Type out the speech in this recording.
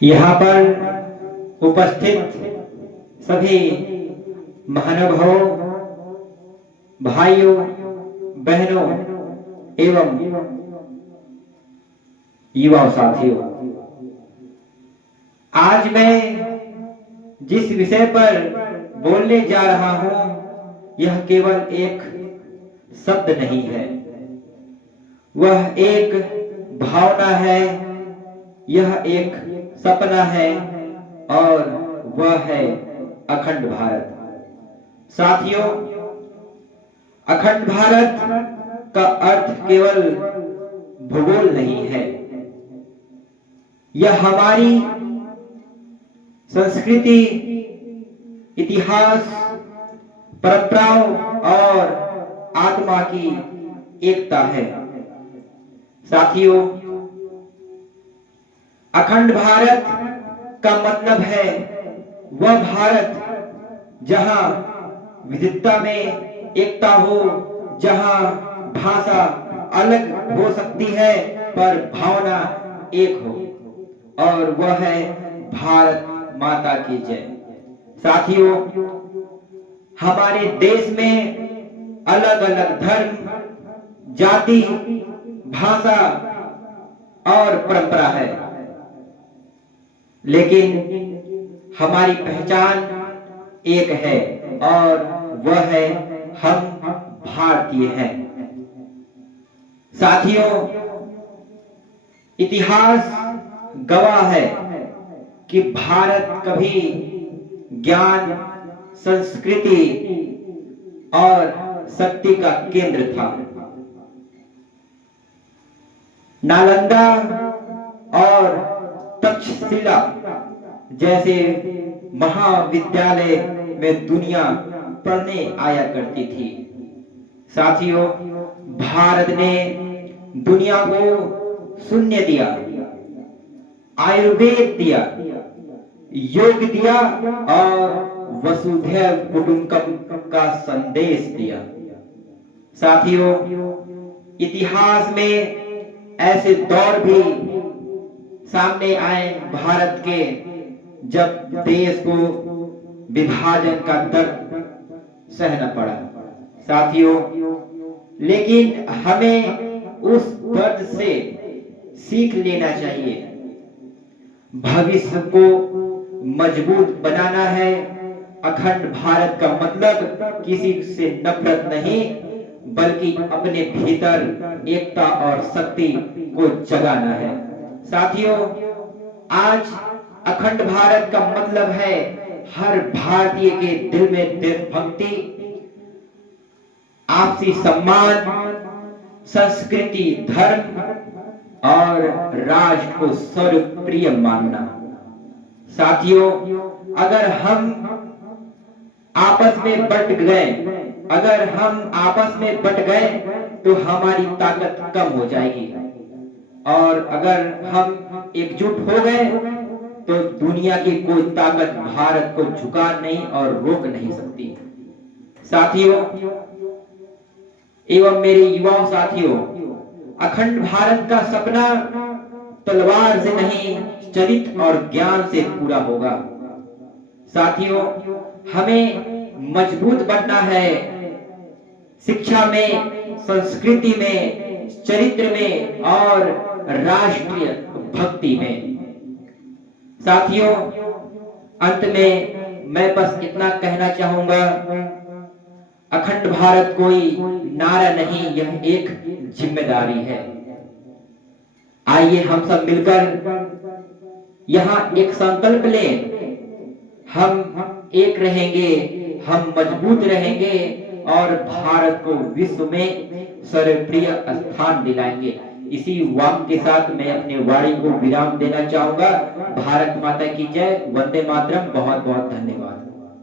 यहाँ पर उपस्थित सभी महानुभावों, भाइयों, बहनों एवं युवा साथियों, आज मैं जिस विषय पर बोलने जा रहा हूं, यह केवल एक शब्द नहीं है, वह एक भावना है, यह एक सपना है और वह है अखंड भारत। साथियों, अखंड भारत का अर्थ केवल भूगोल नहीं है, यह हमारी संस्कृति, इतिहास, परंपराओं और आत्मा की एकता है। साथियों, अखंड भारत का मतलब है वह भारत जहां विविधता में एकता हो, जहां भाषा अलग हो सकती है पर भावना एक हो, और वह है भारत माता की जय। साथियों, हमारे देश में अलग अलग धर्म, जाति, भाषा और परंपरा है, लेकिन हमारी पहचान एक है और वह है हम भारतीय हैं। साथियों, इतिहास गवाह है कि भारत कभी ज्ञान, संस्कृति और शक्ति का केंद्र था। नालंदा और तक्षशिला जैसे महाविद्यालय में दुनिया पढ़ने आया करती थी। साथियों, भारत ने दुनिया को शून्य दिया, आयुर्वेद दिया, योग दिया और वसुधैव कुटुंबकम का संदेश दिया। साथियों, इतिहास में ऐसे दौर भी सामने आए भारत के, जब देश को विभाजन का दर्द सहना पड़ा। साथियों, लेकिन हमें उस दर्द से सीख लेना चाहिए। भविष्य को मजबूत बनाना है। अखंड भारत का मतलब किसी से नफरत नहीं, बल्कि अपने भीतर एकता और शक्ति को जगाना है। साथियों, आज अखंड भारत का मतलब है हर भारतीय के दिल में देशभक्ति, आपसी सम्मान, संस्कृति, धर्म और राष्ट्र को सर्वप्रिय मानना। साथियों, अगर हम आपस में बट गए, अगर हम आपस में बट गए तो हमारी ताकत कम हो जाएगी, और अगर हम एकजुट हो गए तो दुनिया की कोई ताकत भारत को झुका नहीं और रोक नहीं सकती। साथियों एवं मेरे युवा साथियों, अखंड भारत का सपना तलवार से नहीं, चरित्र और ज्ञान से पूरा होगा। साथियों, हमें मजबूत बनना है शिक्षा में, संस्कृति में, चरित्र में और राष्ट्रीय भक्ति में। साथियों, अंत में मैं बस इतना कहना चाहूंगा, अखंड भारत कोई नारा नहीं, यह एक जिम्मेदारी है। आइए हम सब मिलकर यहाँ एक संकल्प लें, हम एक रहेंगे, हम मजबूत रहेंगे और भारत को विश्व में सर्वप्रिय स्थान दिलाएंगे। इसी वाक्य के साथ मैं अपने वाणी को विराम देना चाहूंगा। भारत माता की जय। वंदे मातरम। बहुत बहुत धन्यवाद।